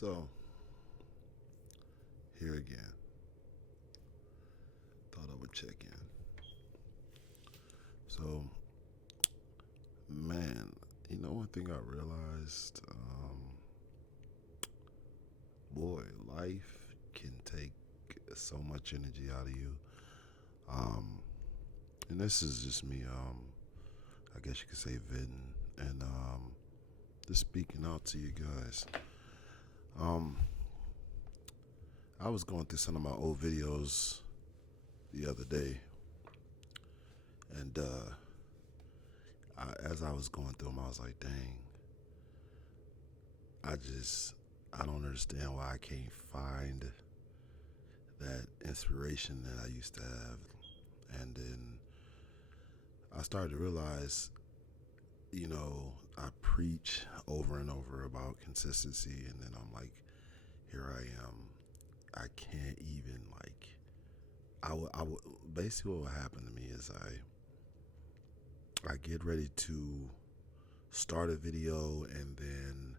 So, here again. Thought I would check in. So, man, one thing I realized, boy, life can take so much energy out of you. Um, and this is just me, I guess you could say venting and just speaking out to you guys. Um, I was going through some of my old videos the other day, and as I was going through them, I was like, dang, I just, I don't understand why I can't find that inspiration that I used to have. And then I started to realize, I preach over and over about consistency, and then I'm like, here I am. I can't even I would basically what would happen to me is I get ready to start a video, and then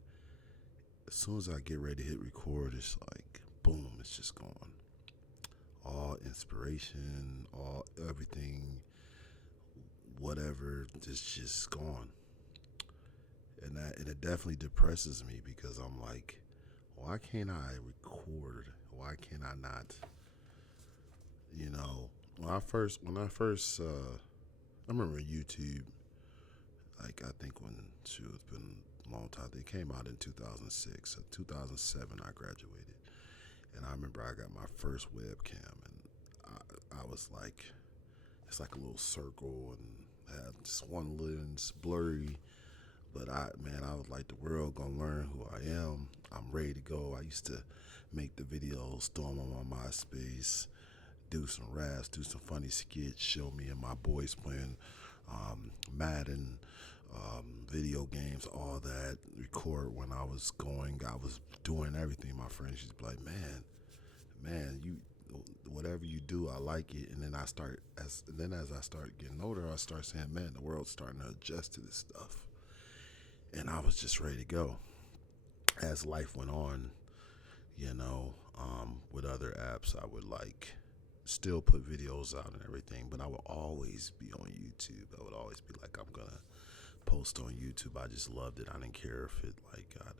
as soon as I get ready to hit record, it's like boom, it's just gone. All inspiration, all everything, whatever, just gone. And it definitely depresses me because I'm like, why can't I record? Why can I not? You know, I remember YouTube. Like I think when it's been a long time. They came out in 2006. So 2007, I graduated, and I remember I got my first webcam, and I was like, it's like a little circle and had just one lens, blurry. But I was like, the world gonna learn who I am. I'm ready to go. I used to make the videos, throw them on my MySpace, do some raps, do some funny skits, show me and my boys playing Madden, video games, all that. Record when I was doing everything. My friends used to be like, man, you whatever you do, I like it. And then as I start getting older, I start saying, man, the world's starting to adjust to this stuff, and I was just ready to go. As life went on, with other apps, I would still put videos out and everything, but I would always be on YouTube. I would always be like, I'm gonna post on YouTube. I just loved it. I didn't care if it got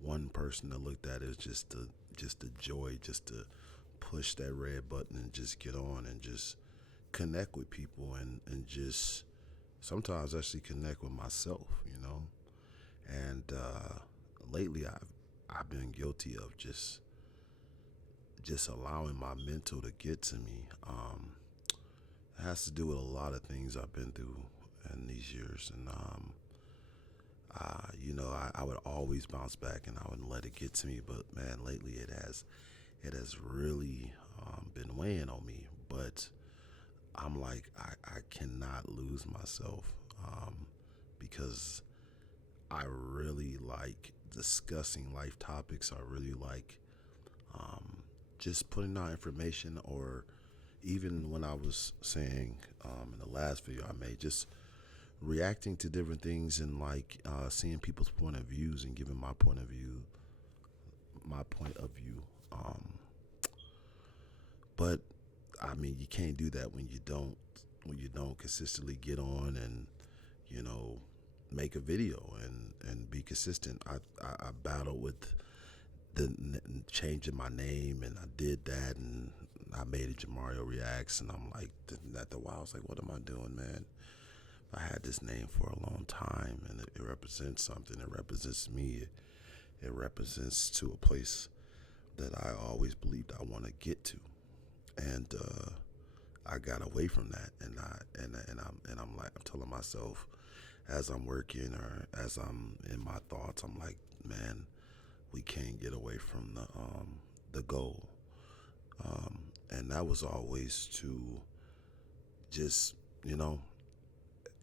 one person that looked at it. Just the joy, just to push that red button and just get on and just connect with people, and just sometimes actually connect with myself. And lately I've been guilty of just allowing my mental to get to me. It has to do with a lot of things I've been through in these years, and I would always bounce back and I wouldn't let it get to me. But man, lately it has really been weighing on me. But I'm like, I cannot lose myself, because I really like discussing life topics. I really like just putting out information, or even when I was saying in the last video I made, just reacting to different things, and seeing people's point of views and giving my point of view. But I mean, you can't do that when you don't consistently get on and you know make a video and be consistent. I battled with changing my name, and I did that, and I made it Jamario Reacts, and I'm like, after a while I was like, what am I doing, man? I had this name for a long time, and it represents something. It represents me. It represents to a place that I always believed I want to get to, and I got away from that, and I'm telling myself, as I'm working or as I'm in my thoughts, I'm like, man, we can't get away from the goal, and that was always to just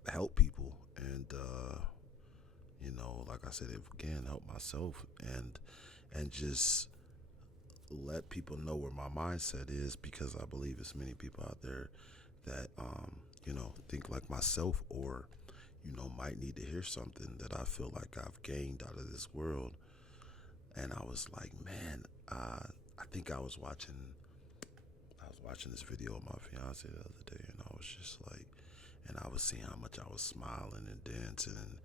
help people, and like I said, again, help myself, and just let people know where my mindset is, because I believe there's many people out there that think like myself, or might need to hear something that I feel like I've gained out of this world. and I was like, man, I think I was watching this video of my fiance the other day, and I was just like, and I was seeing how much I was smiling and dancing, and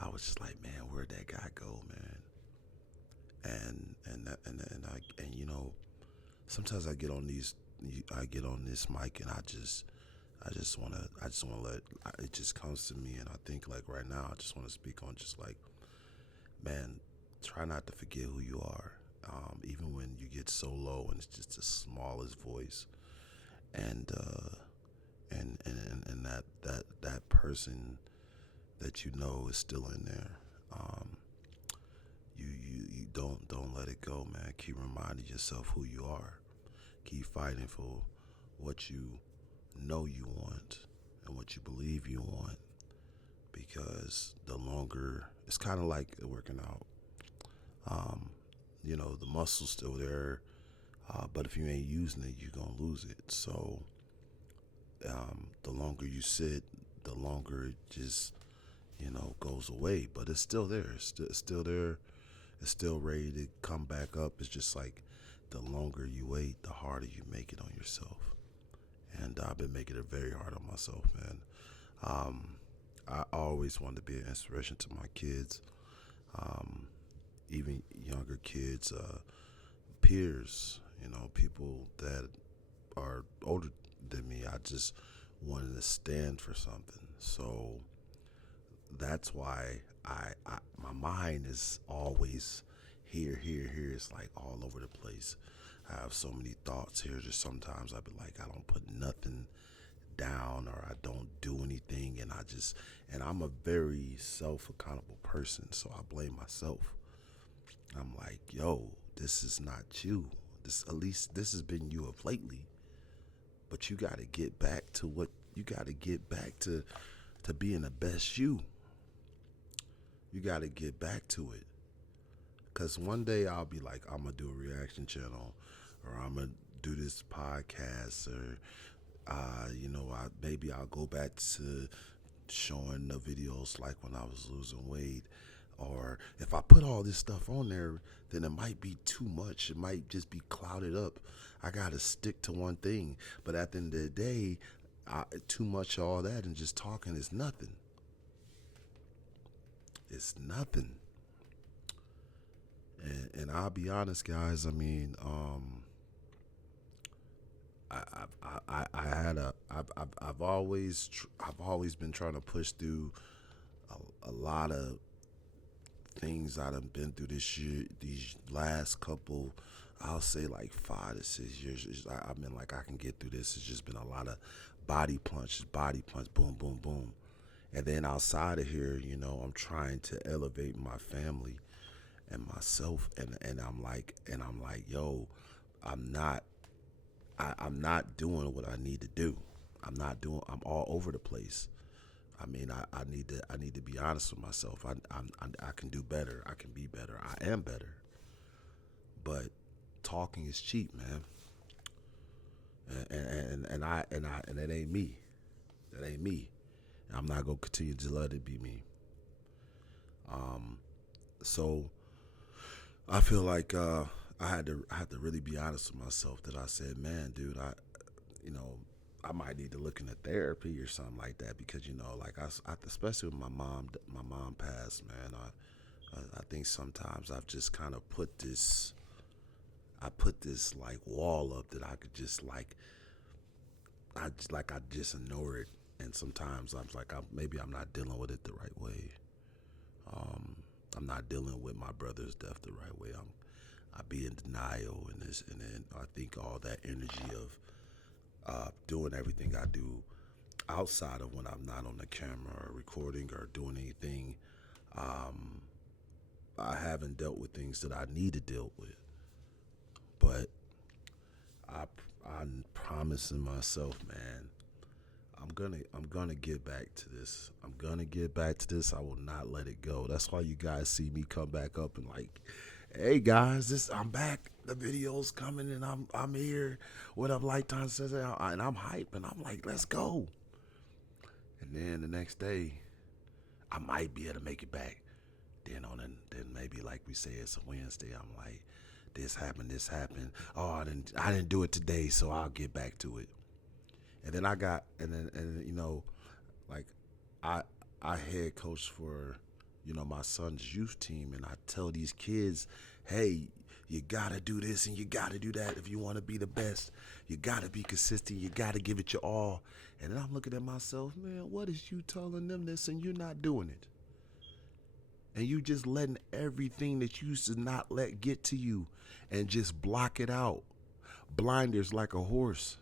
I was just like, man, where'd that guy go, man? And you know, sometimes I get on this mic, and I just wanna let it just comes to me, and I think like right now, I just want to speak on just like, man, try not to forget who you are, even when you get so low and it's just the smallest voice, and that person that you know is still in there. You don't let it go, man. Keep reminding yourself who you are. Keep fighting for what you know you want and what you believe you want, because the longer it's kind of like working out. You know, the muscle's still there, but if you ain't using it, you're gonna lose it. So the longer you sit, the longer it just, you know, goes away. But it's still there. It's still there. It's still ready to come back up. It's just like the longer you wait, the harder you make it on yourself. And I've been making it very hard on myself, man. I always wanted to be an inspiration to my kids, even younger kids, peers, you know, people that are older than me. I just wanted to stand for something. So that's why my mind is always here. It's like all over the place. I have so many thoughts here. Just sometimes I be like, I don't put nothing down, or I don't do anything, and I'm a very self-accountable person, so I blame myself. I'm like, yo, this is not you. This, at least this has been you of lately, but you got to get back to what you got to get back to being the best you. You got to get back to it. Because one day I'll be like, I'm going to do a reaction channel, or I'm going to do this podcast, or, you know, maybe I'll go back to showing the videos like when I was losing weight. Or if I put all this stuff on there, then it might be too much. It might just be clouded up. I got to stick to one thing. But at the end of the day, too much of all that and just talking is nothing. It's nothing. And I'll be honest, guys. I mean, I've always been trying to push through a lot of things I done been through this year, these last couple, I'll say like 5 to 6 years. I've been like, I can get through this. It's just been a lot of body punch, boom, boom, boom. And then outside of here, you know, I'm trying to elevate my family and myself, and I'm like, yo, I'm not I'm not doing what I need to do. I'm all over the place. I mean, I need to be honest with myself. I can do better. I can be better. I am better. But talking is cheap, man. And it ain't me. That ain't me. I'm not gonna continue to let it be me. So I feel like I had to really be honest with myself. That I said, man, dude, you know, I might need to look into therapy or something like that, because you know, like especially with my mom passed, man. I think sometimes I've just kind of I put this like wall up that I could just like I just ignore it, and sometimes I'm like maybe I'm not dealing with it the right way. I'm not dealing with my brother's death the right way. I be in denial, and then I think all that energy of doing everything I do outside of when I'm not on the camera or recording or doing anything. I haven't dealt with things that I need to deal with, but I'm promising myself, man, I'm gonna get back to this. I'm gonna get back to this. I will not let it go. That's why you guys see me come back up and like, hey guys, I'm back. The video's coming, and I'm here. What up, Lifetime says, and I'm hype, and I'm like, let's go. And then the next day, I might be able to make it back. Then maybe like we say it's a Wednesday, I'm like, this happened. Oh, I didn't do it today, so I'll get back to it. And then like I I head coach for my son's youth team, and I tell these kids, hey, you gotta do this and you gotta do that if you want to be the best. You gotta be consistent. You gotta give it your all. And then I'm looking at myself, man, what is you telling them this and you're not doing it? And you just letting everything that you used to not let get to you and just block it out. Blinders like a horse.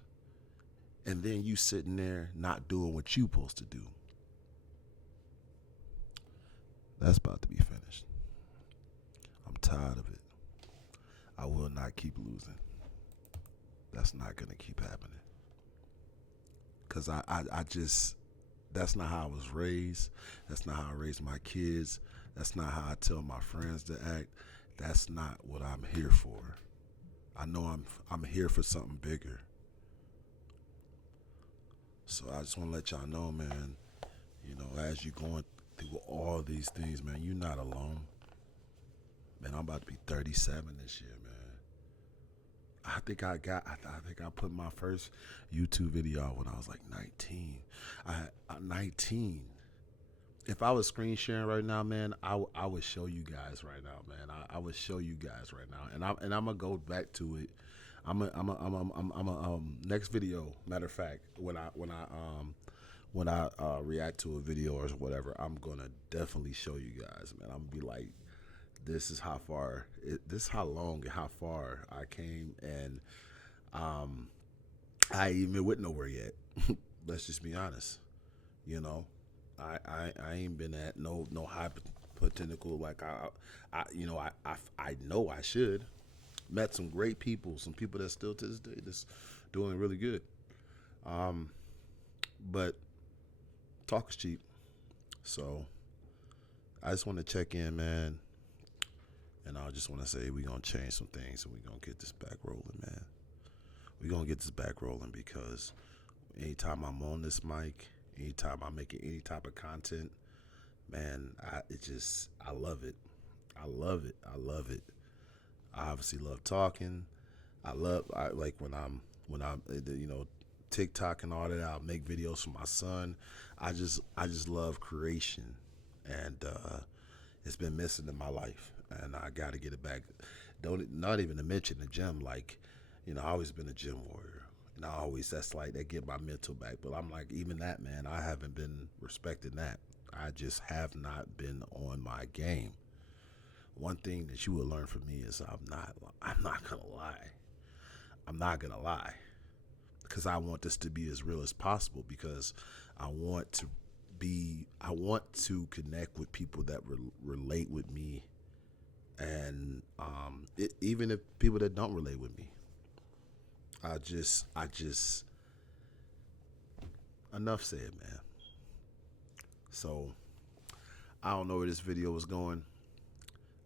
And then you sitting there not doing what you supposed to do. That's about to be finished. I'm tired of it. I will not keep losing. That's not going to keep happening. Because I just, that's not how I was raised. That's not how I raised my kids. That's not how I tell my friends to act. That's not what I'm here for. I know I'm here for something bigger. So I just want to let y'all know, man, as you're going through all these things, man, you're not alone. Man, I'm about to be 37 this year, man. I think I put my first YouTube video out when I was like 19. I'm 19. If I was screen sharing right now, man, I would show you guys right now, man. I would show you guys right now, and I'm gonna go back to it. I'm a next video. Matter of fact, when I react to a video or whatever, I'm gonna definitely show you guys, man. I'm gonna be like, this is how far, this is how long and how far I came, and I even went nowhere yet. Let's just be honest, I ain't been at no high potential like I know I should. Met some great people, some people that still to this day just doing really good. But talk is cheap. So I just want to check in, man. And I just want to say we're going to change some things and we're going to get this back rolling, man. We're going to get this back rolling because anytime I'm on this mic, anytime I'm making any type of content, man, I love it. I love it. I love it. I obviously love talking. I like when I'm TikTok and all that. I'll make videos for my son. I just love creation, and it's been missing in my life, and I got to get it back. Not even to mention the gym. Like, I always been a gym warrior, and that get my mental back. But I'm like, even that, man, I haven't been respecting that. I just have not been on my game. One thing that you will learn from me is I'm not gonna lie. I'm not gonna lie, because I want this to be as real as possible, because I want to connect with people that relate with me, and even if people that don't relate with me. I just enough said, man. So I don't know where this video was going.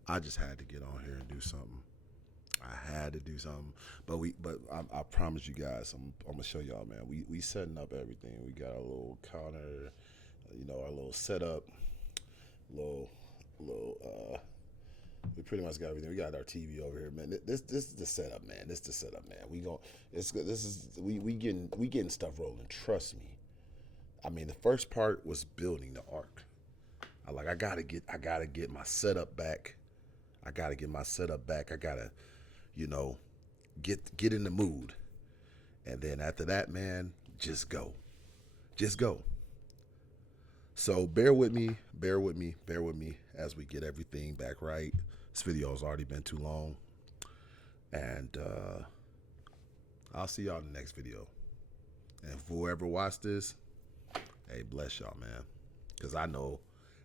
I just had to get on here and do something. I had to do something, but I promise you guys, I'm gonna show y'all, man. We setting up everything. We got our little counter, our little setup, little. We pretty much got everything. We got our TV over here, man. This is the setup, man. This is the setup, man. We getting stuff rolling. Trust me. I mean, the first part was building the ark. I gotta get my setup back. I gotta get in the mood. And then after that, man, just go. So bear with me as we get everything back right. This video has already been too long. And I'll see y'all in the next video. And if whoever watched this, hey, bless y'all, man. Because I know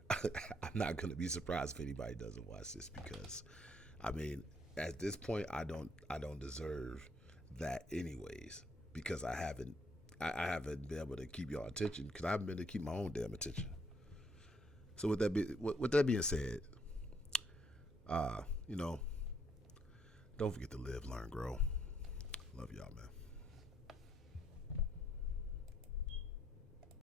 I'm not going to be surprised if anybody doesn't watch this, because, I mean, at this point, I don't deserve that anyways, because I haven't been able to keep y'all attention, because I haven't been able to keep my own damn attention. So with that being said, don't forget to live, learn, grow. Love y'all, man.